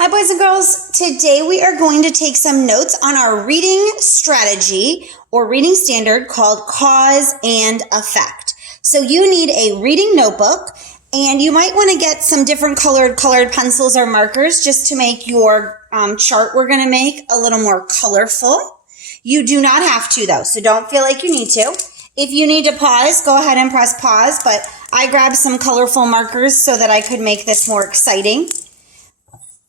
Hi boys and girls, today we are going to take some notes on our reading strategy or reading standard called cause and effect. So you need a reading notebook and you might want to get some different colored pencils or markers just to make your chart we're going to make a little more colorful. You do not have to though, so don't feel like you need to. If you need to pause, go ahead and press pause, but I grabbed some colorful markers so that I could make this more exciting.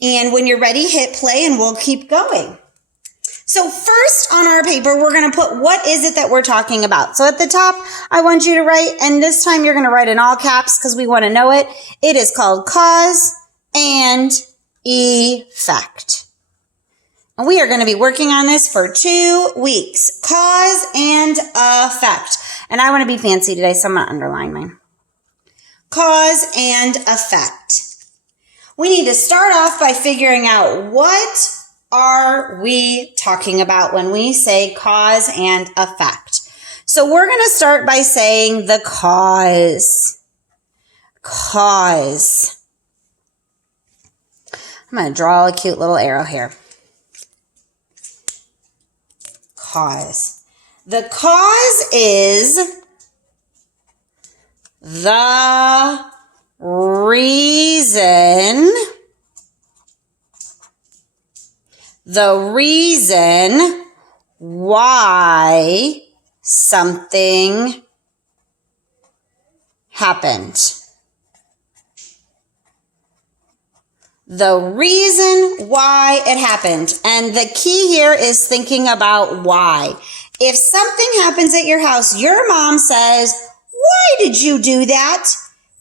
And when you're ready, hit play and we'll keep going. So first on our paper, we're going to put what is it that we're talking about. So at the top, I want you to write, and this time you're going to write in all caps because we want to know it. It is called cause and effect. And we are going to be working on this for 2 weeks. Cause and effect. And I want to be fancy today, so I'm going to underline mine. Cause and effect. We need to start off by figuring out what are we talking about when we say cause and effect. So we're going to start by saying the cause. Cause. I'm going to draw a cute little arrow here. Cause. The cause is the reason why something happened. The reason why it happened. And the key here is thinking about why. If something happens at your house, your mom says, "Why did you do that?"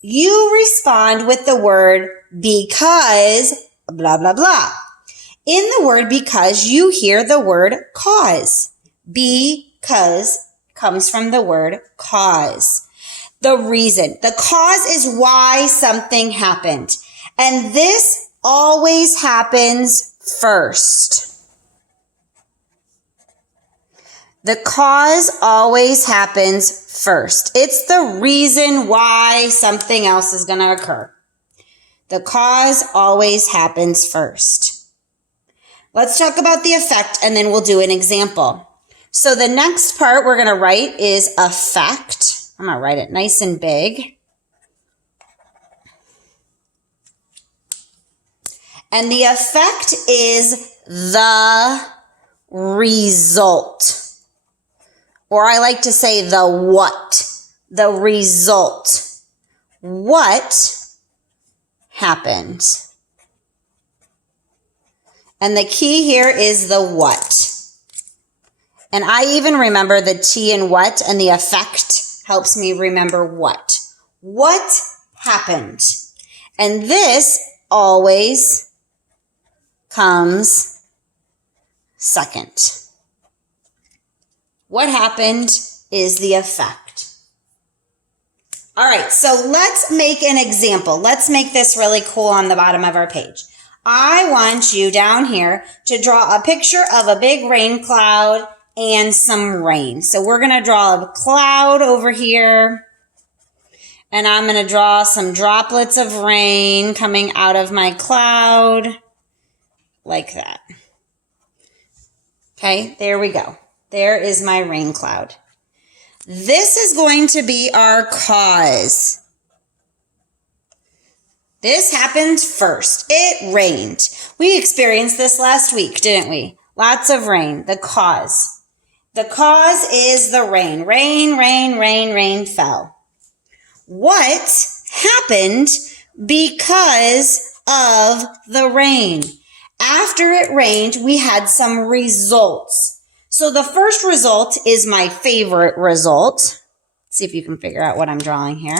You respond with the word because blah, blah, blah. In the word because, you hear the word cause. Because comes from the word cause. The reason. The cause is why something happened. And this always happens first. The cause always happens first. It's the reason why something else is going to occur. The cause always happens first. Let's talk about the effect and then we'll do an example. So the next part we're going to write is effect. I'm going to write it nice and big. And the effect is the result. Or I like to say the what, the result. What happened? And the key here is the what. And I even remember the T in what, and the effect helps me remember what. What happened? And this always comes second. What happened is the effect. All right, so let's make an example. Let's make this really cool on the bottom of our page. I want you down here to draw a picture of a big rain cloud and some rain. So we're going to draw a cloud over here. And I'm going to draw some droplets of rain coming out of my cloud like that. Okay, there we go. There is my rain cloud. This is going to be our cause. This happened first. It rained. We experienced this last week, didn't we? Lots of rain. The cause. The cause is the rain. Rain, rain, rain, rain fell. What happened because of the rain? After it rained, we had some results. So the first result is my favorite result. See if you can figure out what I'm drawing here.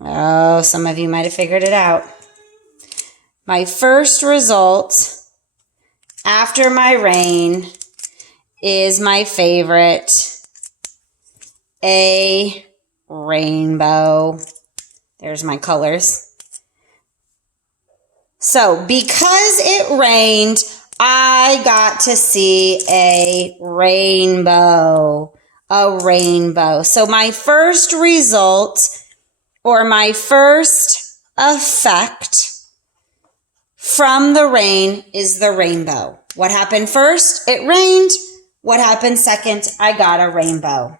Oh, some of you might have figured it out. My first result after my rain is my favorite, a rainbow. There's my colors. So because it rained, I got to see a rainbow. A rainbow. So my first result or my first effect from the rain is the rainbow. What happened first? It rained. What happened second? I got a rainbow.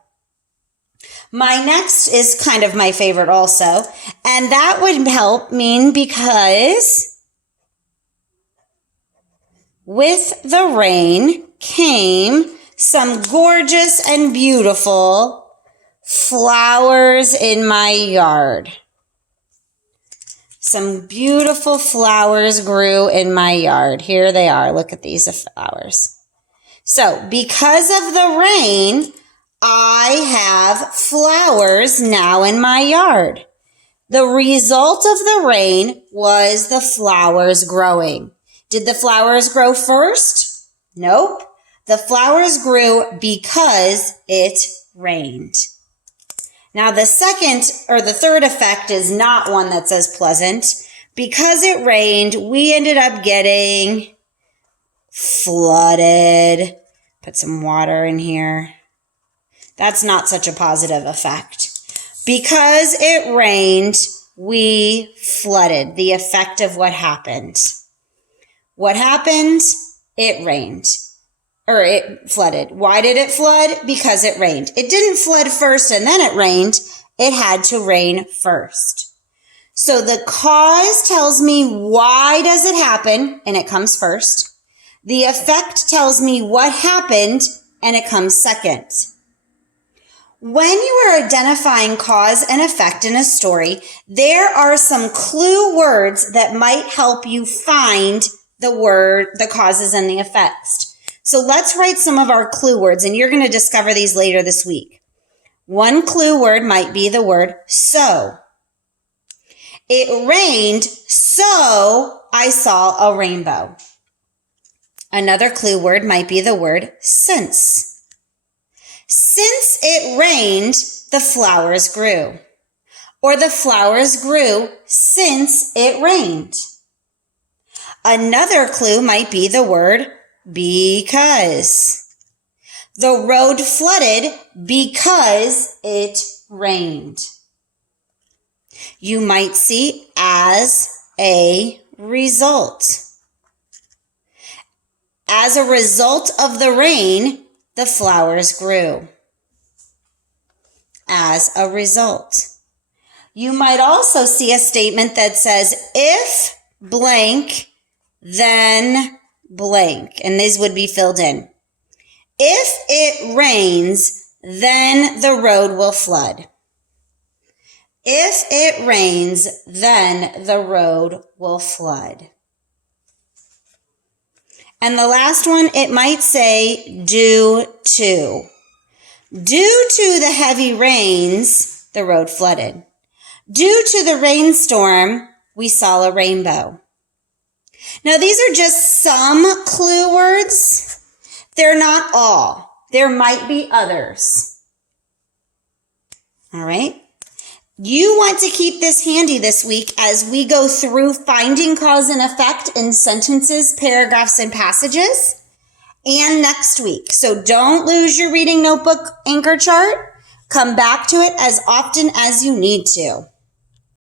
My next is kind of my favorite also, and that would help mean because with the rain came some gorgeous and beautiful flowers in my yard. Some beautiful flowers grew in my yard. Here they are. Look at these flowers. So because of the rain, I have flowers now in my yard. The result of the rain was the flowers growing. Did the flowers grow first? Nope. The flowers grew because it rained. Now the third effect is not one that's as pleasant. Because it rained, we ended up getting flooded. Put some water in here. That's not such a positive effect. Because it rained, we flooded. The effect of what happened. What happened? It rained. Or it flooded. Why did it flood? Because it rained. It didn't flood first and then it rained. It had to rain first. So the cause tells me why does it happen, and it comes first. The effect tells me what happened, and it comes second. When you are identifying cause and effect in a story, there are some clue words that might help you find the causes and the effects. So let's write some of our clue words, and you're going to discover these later this week. One clue word might be the word so. It rained, so I saw a rainbow. Another clue word might be the word since. Since it rained, the flowers grew. Or the flowers grew since it rained. Another clue might be the word because. The road flooded because it rained. You might see as a result. As a result of the rain, the flowers grew. As a result. You might also see a statement that says, if blank, then blank. And these would be filled in. If it rains, then the road will flood. If it rains, then the road will flood. And the last one, it might say due to. Due to the heavy rains, the road flooded. Due to the rainstorm, we saw a rainbow. Now, these are just some clue words. They're not all. There might be others. All right. You want to keep this handy this week as we go through finding cause and effect in sentences, paragraphs, and passages, and next week. So don't lose your reading notebook anchor chart. Come back to it as often as you need to.